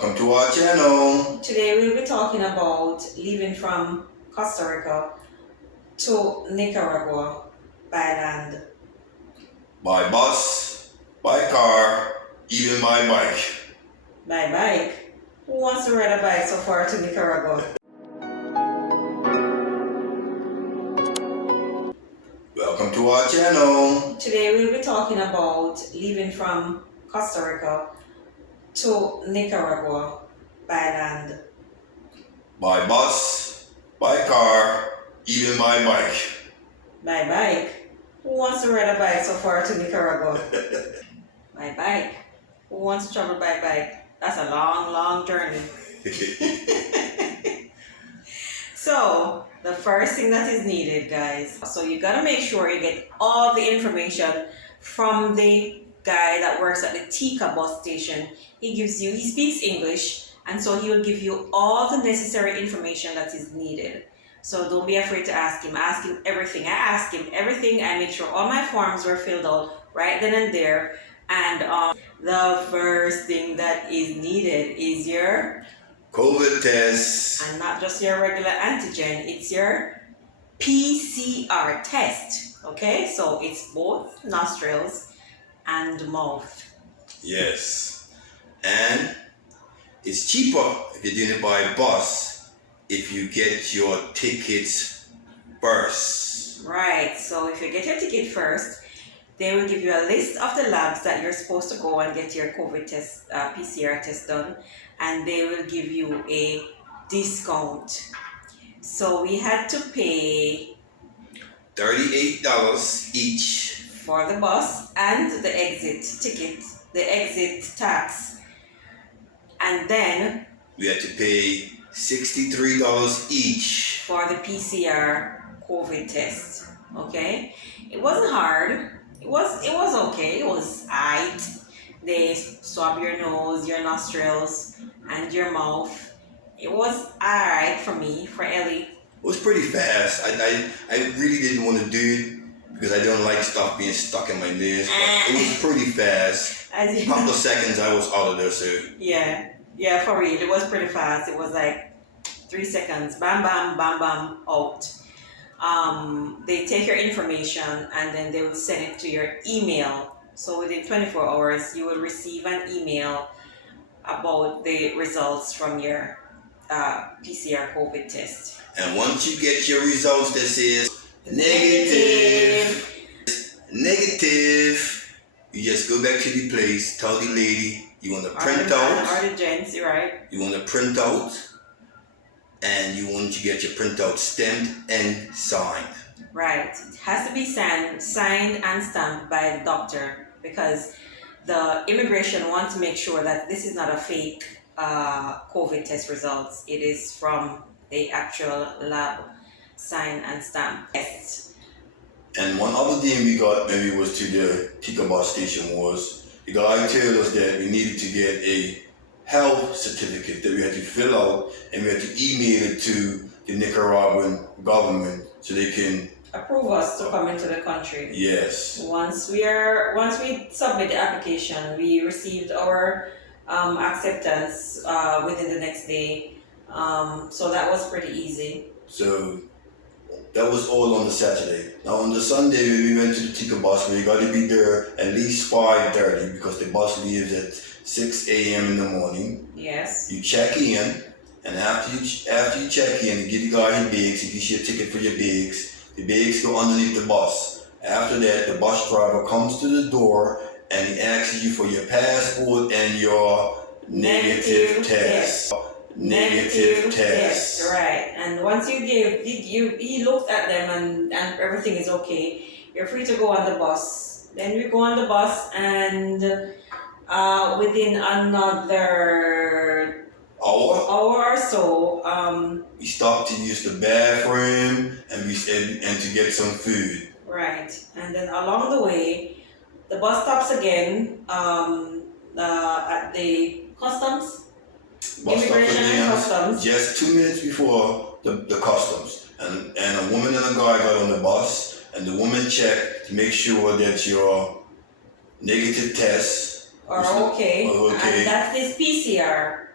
Welcome to our channel. Today we'll be talking about leaving from Costa Rica to Nicaragua by land. By bus, by car, even by bike. By bike? Who wants to ride a bike so far to Nicaragua? Welcome to our channel. Today we'll be talking about leaving from Costa Rica to Nicaragua by land. By bus, by car, even by bike. By bike? Who wants to ride a bike so far to Nicaragua? By bike? Who wants to travel by bike? That's a long, long journey. So, the first thing that is needed, guys, so you gotta make sure you get all the information from the guy that works at the Tika bus station. He speaks English, and so he will give you all the necessary information that is needed. So don't be afraid to ask him. Ask him everything. I asked him everything. I made sure all my forms were filled out right then and there. And the first thing that is needed is your COVID test. And not just your regular antigen, it's your PCR test. Okay, so it's both nostrils and mouth. Yes. And it's cheaper if you're doing it by bus if you get your tickets first. Right, so if you get your ticket first, they will give you a list of the labs that you're supposed to go and get your COVID test, PCR test done, and they will give you a discount. So we had to pay $38 each for the bus and the exit ticket, the exit tax. And then we had to pay $63 each for the PCR COVID test. Okay? It wasn't hard. It was okay. It was aight. They swab your nose, your nostrils, and your mouth. It was alright for me, for Ellie. It was pretty fast. I really didn't want to do it because I don't like stuff being stuck in my nose. But it was pretty fast. A couple of seconds I was out of there, so. Yeah, for real. It was pretty fast. It was like 3 seconds. Bam, bam, bam, bam, out. They take your information and then they will send it to your email. So within 24 hours, you will receive an email about the results from your PCR COVID test. And once you get your results that says negative, you just go back to the place, tell the lady you want to print out. Or the gents, you're right. You want to print out, and you want to get your printout stamped and signed. Right. It has to be signed and stamped by the doctor because the immigration wants to make sure that this is not a fake COVID test results. It is from the actual lab sign and stamp test. And one other thing we got when we was to the Tika bus station was the guy told us that we needed to get a health certificate that we had to fill out and we had to email it to the Nicaraguan government so they can approve us to come into the country. Yes. Once we submit the application, we received our acceptance within the next day. So that was pretty easy. So that was all on the Saturday. Now on the Sunday we went to the Tika bus. We got to be there at least 5:30 because the bus leaves at 6 a.m. in the morning. Yes. You check in, and after you check in, you give the guy your bags. He gives you a ticket for your bags. The bags go underneath the bus. After that, the bus driver comes to the door and he asks you for your passport and your negative test. Negative test. Right. And once you give, he looked at them and everything is okay. You're free to go on the bus. Then we go on the bus and within another hour or so, we stopped to use the bathroom and to get some food. Right. And then along the way, the bus stops again at the customs. Immigration and customs. Just 2 minutes before the customs. And a woman and a guy got on the bus and the woman checked to make sure that your negative tests are okay. And that's this PCR.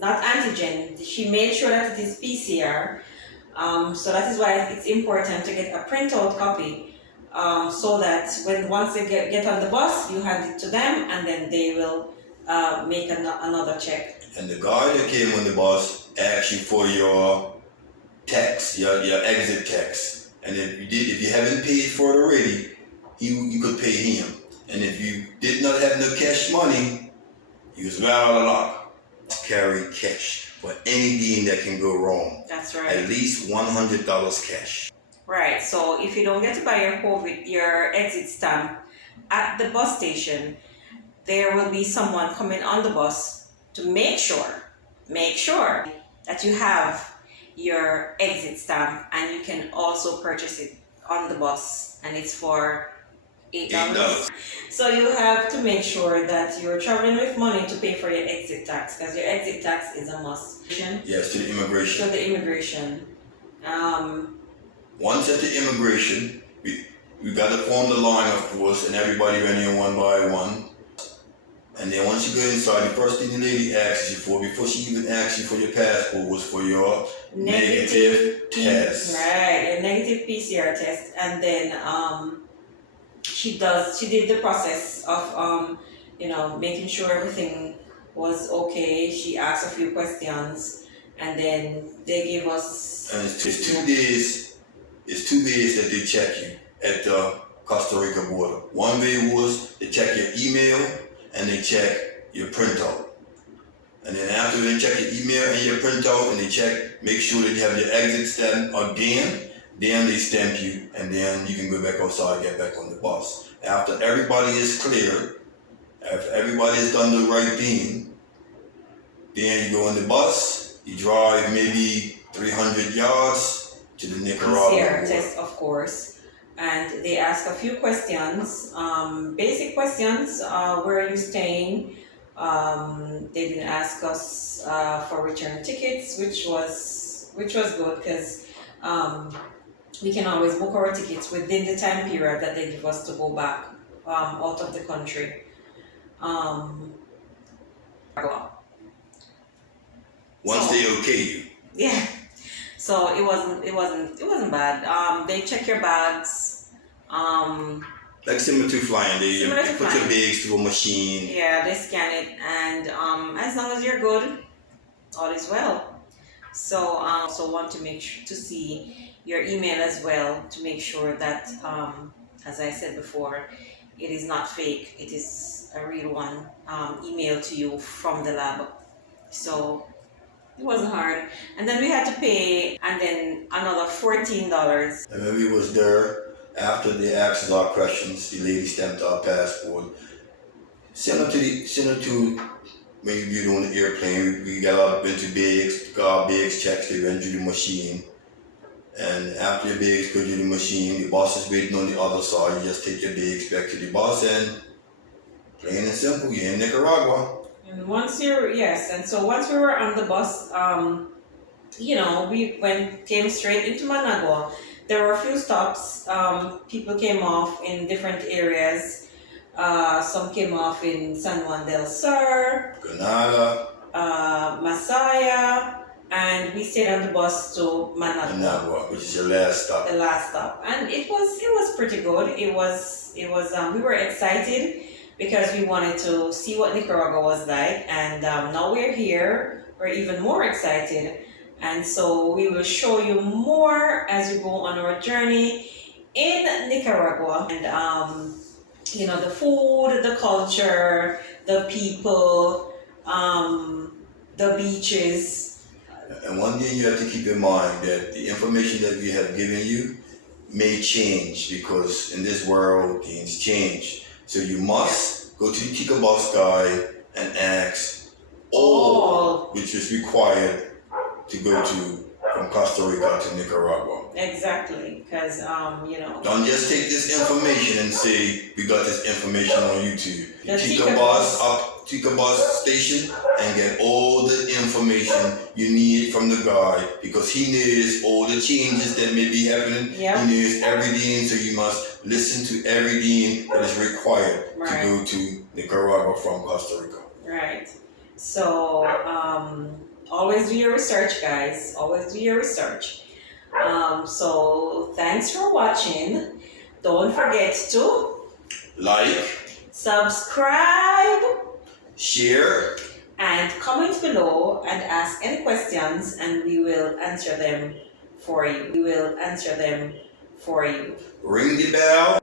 not antigen. She made sure that it is PCR. So that is why it's important to get a printout copy, so that once they get on the bus, you hand it to them, and then they will make another check. And the guy that came on the bus asked you for your tax, your exit tax. And if you haven't paid for it already, you could pay him. And if you did not have no cash money, you was out of luck. Carry cash for anything that can go wrong. That's right. At least $100 cash. Right. So if you don't get to buy your exit stamp at the bus station, there will be someone coming on the bus to make sure that you have your exit stamp, and you can also purchase it on the bus, and it's for $8. So you have to make sure that you're traveling with money to pay for your exit tax, because your exit tax is a must. Yes, to the immigration. To the immigration. Once at the immigration, we got to form the line, of course, and everybody went in one by one. And then once you go inside, the first thing the lady asks you for, before she even asks you for your passport, was for your negative test. Right, a negative PCR test. And then she did the process of making sure everything was okay. She asked a few questions, and then they gave us. And it's 2 days. It's 2 days that they check you at the Costa Rica border. One day was they check your email and they check your printout. And then after they check your email and your printout, and they make sure that you have your exit stamp again, then they stamp you, and then you can go back outside and get back on the bus. After everybody is cleared, after everybody has done the right thing, then you go on the bus, you drive maybe 300 yards to the Nicaragua PCR border. test, of course. And they ask a few questions, basic questions. Where are you staying? They didn't ask us for return tickets, which was good, because we can always book our tickets within the time period that they give us to go back out of the country. Once they okay you. Yeah. So it wasn't bad. They check your bags. Like similar to flying, they Similar to put your flying. bags through a machine. Yeah, they scan it, and as long as you're good, all is well. So also want to make sure to see your email as well, to make sure that, as I said before, it is not fake. It is a real one, emailed to you from the lab. So it wasn't hard. And then we had to pay, and then another $14. And when we was there, after they asked us our questions, the lady stamped our passport. Send them to when you're on the airplane. We got up into bags, got our bags checked, they went through the machine. And after your bags go through the machine, the boss is waiting on the other side. You just take your bags back to the boss, and plain and simple, you're in Nicaragua. And once we were on the bus, we came straight into Managua. There were a few stops. People came off in different areas. Some came off in San Juan del Sur, Granada, Masaya, and we stayed on the bus to Managua, which is your last stop. the last stop. And it was pretty good. It was we were excited because we wanted to see what Nicaragua was like, and now we're here. We're even more excited, and so we will show you more as we go on our journey in Nicaragua. And the food, the culture, the people, the beaches. And one thing you have to keep in mind, that the information that we have given you may change, because in this world things change. So you must go to the Tika Bus guy and ask all which is required to go to from Costa Rica to Nicaragua. Exactly, because Don't just take this information and say we got this information on YouTube. The Tika Bus station, and get all the information you need from the guy, because he knows all the changes that may be happening. Yeah. He knows everything, so you must listen to everything that is required to go to Nicaragua from Costa Rica. Right. So always do your research, guys. Always do your research. So thanks for watching. Don't forget to Like, subscribe share, and comment below and ask any questions, and we will answer them for you. ring the bell,